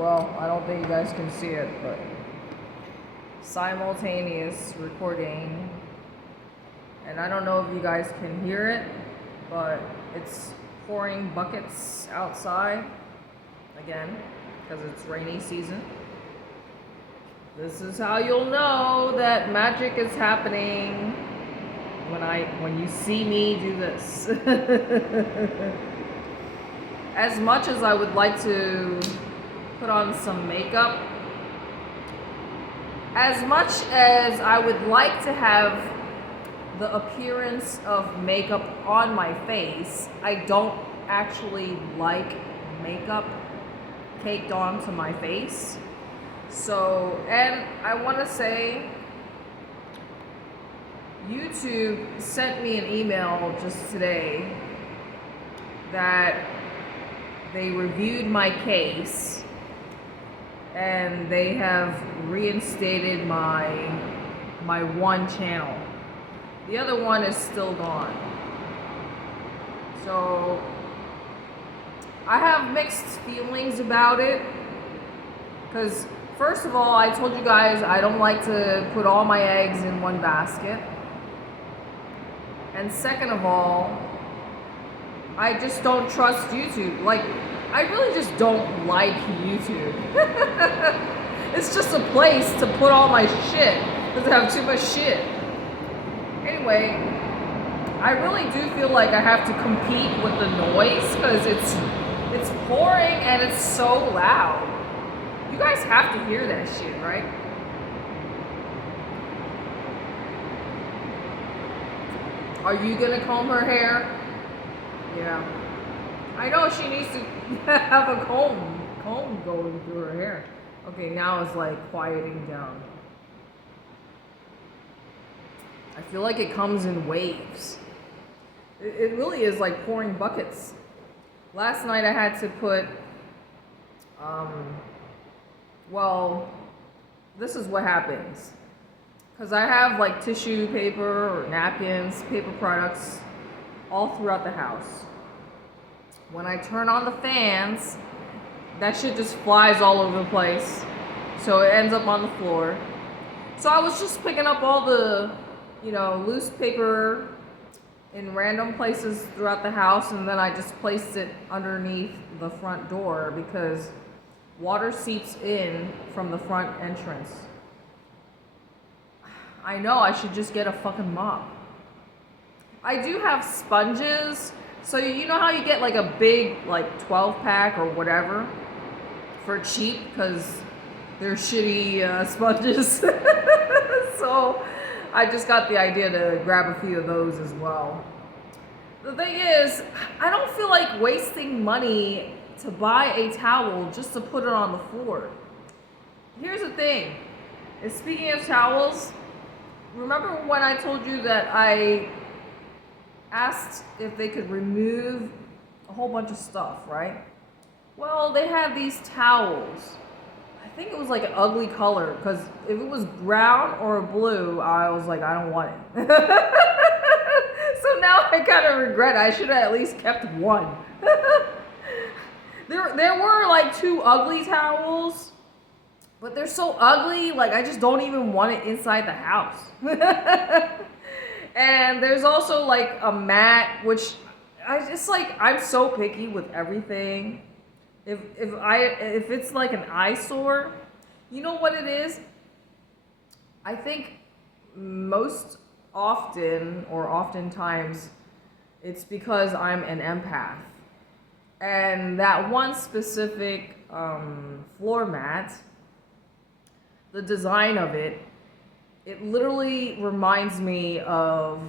Well, I don't think you guys can see it, but simultaneous recording. And I don't know if you guys can hear it, but it's pouring buckets outside again because it's rainy season. This is how you'll know that magic is happening when you see me do this. As much as I would like to put on some makeup, as much as I would like to have the appearance of makeup on my face, I don't actually like makeup caked onto my face. So, and I want to say, YouTube sent me an email just today that they reviewed my case and they have reinstated my one channel. The other one is still gone. So I have mixed feelings about it because first of all, I told you guys I don't like to put all my eggs in one basket. And second of all, I just don't trust YouTube. Like, I really just don't like YouTube. It's just a place to put all my shit because I have too much shit. Anyway, I really do feel like I have to compete with the noise because it's pouring and it's so loud. You guys have to hear that shit, right? Are you gonna comb her hair? Yeah. I know she needs to have a comb going through her hair. Okay, now it's like quieting down. I feel like it comes in waves. It really is like pouring buckets. Last night I had to put, well, this is what happens. Because I have like tissue paper or napkins, paper products all throughout the house. When I turn on the fans, that shit just flies all over the place. So it ends up on the floor. So I was just picking up all the, loose paper in random places throughout the house, and then I just placed it underneath the front door because water seeps in from the front entrance. I know I should just get a fucking mop. I do have sponges, so you know how you get like a big 12 pack or whatever for cheap because they're shitty sponges. So I just got the idea to grab a few of those as well. The thing is, I don't feel like wasting money to buy a towel just to put it on the floor. Here's the thing. And speaking of towels, remember when I told you that I asked if they could remove a whole bunch of stuff, right? Well, they have these towels. I think it was like an ugly color because if it was brown or blue, I was like, I don't want it. So now I kind of regret it. I should have at least kept one. There were like two ugly towels, but they're so ugly, like I just don't even want it inside the house. And there's also like a mat, which I'm so picky with everything. If it's like an eyesore, you know what it is? I think most often or oftentimes it's because I'm an empath. And that one specific floor mat, the design of it literally reminds me of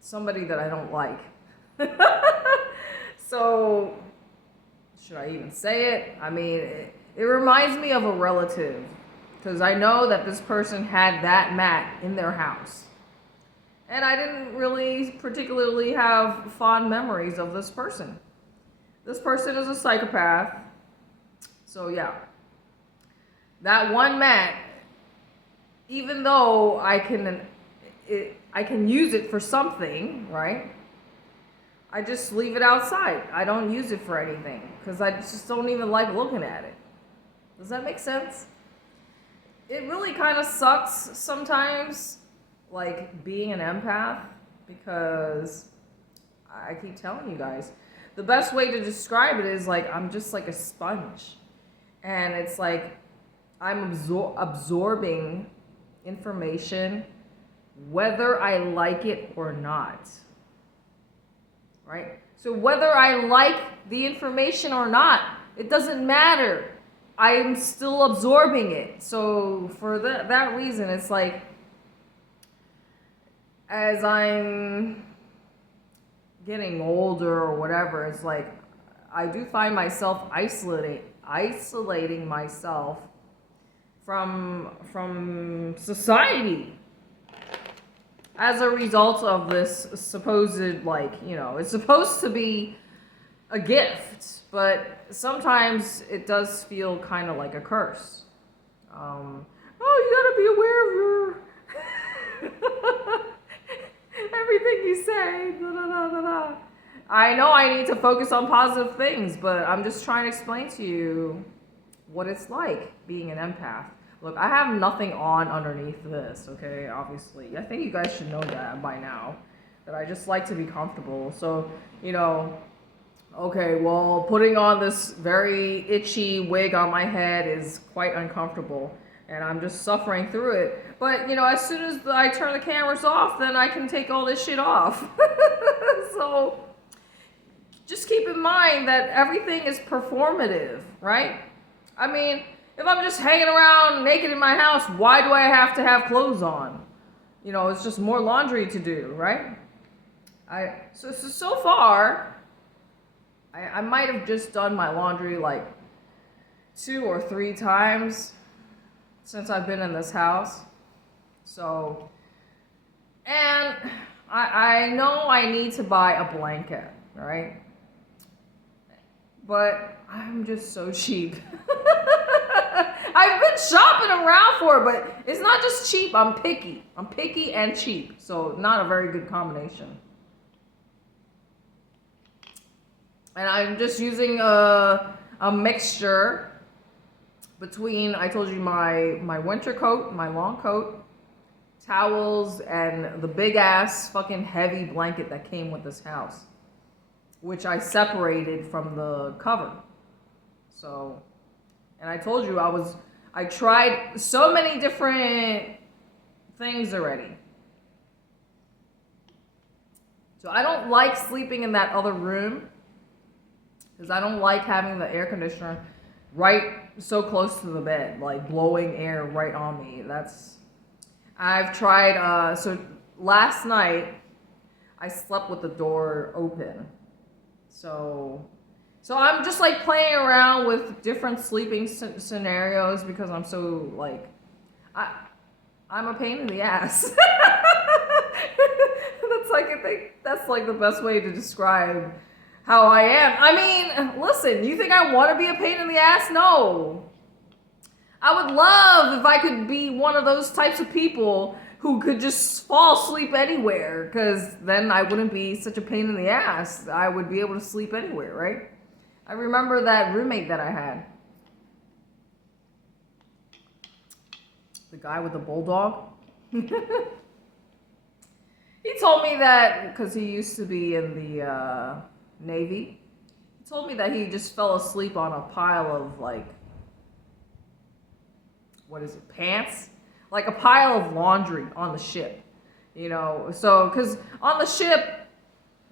somebody that I don't like. So, should I even say it? I mean, it reminds me of a relative because I know that this person had that mat in their house. And I didn't really particularly have fond memories of this person. This person is a psychopath. So yeah. That one mat, even though I can use it for something, right? I just leave it outside. I don't use it for anything because I just don't even like looking at it. Does that make sense? It really kind of sucks sometimes, like being an empath, because I keep telling you guys, the best way to describe it is like I'm just like a sponge. And it's like I'm absorbing information whether I like it or not. Right? So whether I like the information or not, it doesn't matter. I'm still absorbing it. So for that reason, it's like as I'm getting older or whatever, it's like I do find myself isolating myself from society as a result of this supposed, like, you know, it's supposed to be a gift, but sometimes it does feel kind of like a curse. Oh, you gotta be aware of your everything you say. Da, da, da, da, da. I know I need to focus on positive things, but I'm just trying to explain to you what it's like being an empath. Look, I have nothing on underneath this, okay? Obviously. I think you guys should know that by now. That I just like to be comfortable. So, you know, okay, well, putting on this very itchy wig on my head is quite uncomfortable. And I'm just suffering through it. But, you know, as soon as I turn the cameras off, then I can take all this shit off. So, just keep in mind that everything is performative, right? I mean, if I'm just hanging around naked in my house, why do I have to have clothes on? You know, it's just more laundry to do, right? So far, I might have just done my laundry like 2 or 3 times since I've been in this house. So, and I know I need to buy a blanket, right? But I'm just so cheap. I've been shopping around for it, but it's not just cheap, I'm picky. I'm picky and cheap, so not a very good combination. And I'm just using a mixture between, I told you, my winter coat, my long coat, towels, and the big ass fucking heavy blanket that came with this house, which I separated from the cover. So, and I told you I tried so many different things already. So I don't like sleeping in that other room because I don't like having the air conditioner right so close to the bed, like blowing air right on me. I've tried, so last night I slept with the door open. So I'm just like playing around with different sleeping scenarios because I'm so like, I'm a pain in the ass. I think that's like the best way to describe how I am. I mean, listen, you think I want to be a pain in the ass? No. I would love if I could be one of those types of people who could just fall asleep anywhere, because then I wouldn't be such a pain in the ass. I would be able to sleep anywhere, right? I remember that roommate that I had. The guy with the bulldog. He told me that, because he used to be in the Navy, he told me that he just fell asleep on a pile of, like, what is it, pants? Like a pile of laundry on the ship, you know? So, because on the ship,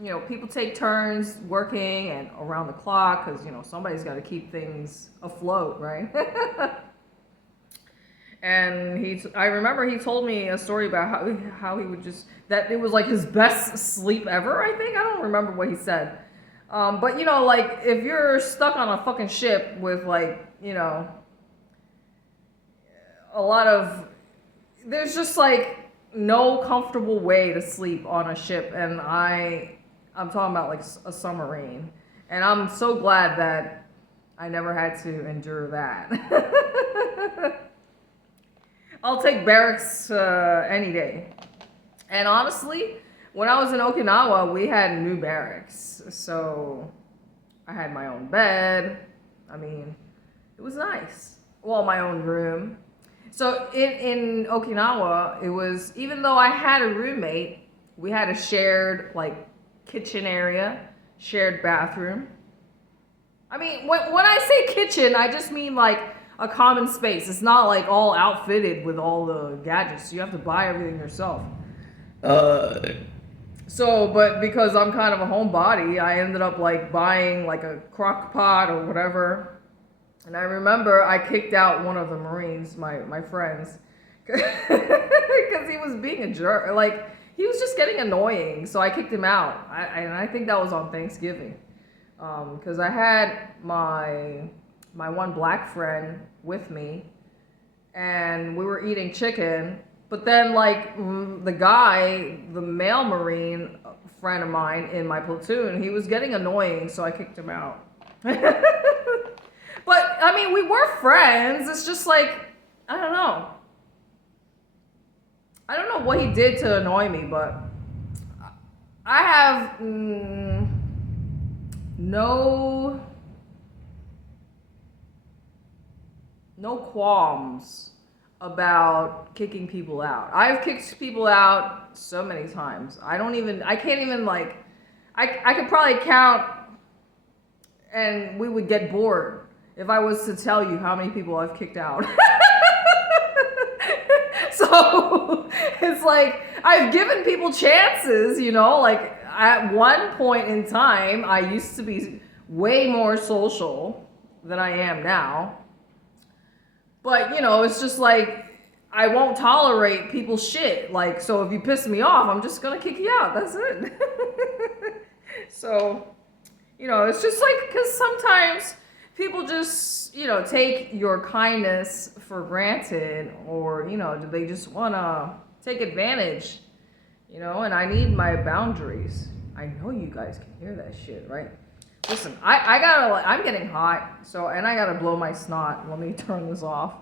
you know, people take turns working and around the clock because, you know, somebody's got to keep things afloat, right? And I remember he told me a story about how he would just, that it was like his best sleep ever, I think. I don't remember what he said. But, you know, like, if you're stuck on a fucking ship with, like, you know, a lot of, there's just, like, no comfortable way to sleep on a ship. And I'm talking about, like, a submarine. And I'm so glad that I never had to endure that. I'll take barracks any day. And honestly, when I was in Okinawa, we had new barracks. So I had my own bed. I mean, it was nice. well, my own room. So in Okinawa, it was, even though I had a roommate, we had a shared like kitchen area, shared bathroom. I mean, when I say kitchen, I just mean like a common space. It's not like all outfitted with all the gadgets. You have to buy everything yourself. So, but because I'm kind of a homebody, I ended up like buying like a crock pot or whatever. And I remember I kicked out one of the Marines, my friends, because he was being a jerk. Like, he was just getting annoying. So I kicked him out. And I think that was on Thanksgiving. Because I had my one black friend with me, and we were eating chicken. But then, like, the guy, the male Marine friend of mine in my platoon, he was getting annoying, so I kicked him out. But, I mean, we were friends. It's just like, I don't know. I don't know what he did to annoy me, but I have no qualms about kicking people out. I've kicked people out so many times. I can't even like, I could probably count, and we would get bored if I was to tell you how many people I've kicked out. So it's like, I've given people chances, you know, like at one point in time, I used to be way more social than I am now. But, you know, it's just like, I won't tolerate people's shit. Like, so if you piss me off, I'm just gonna kick you out. That's it. So, you know, it's just like, because sometimes people just, you know, take your kindness for granted, or, you know, do they just want to take advantage, you know, and I need my boundaries. I know you guys can hear that shit, right? Listen, I'm getting hot, so, and I gotta blow my snot. Let me turn this off.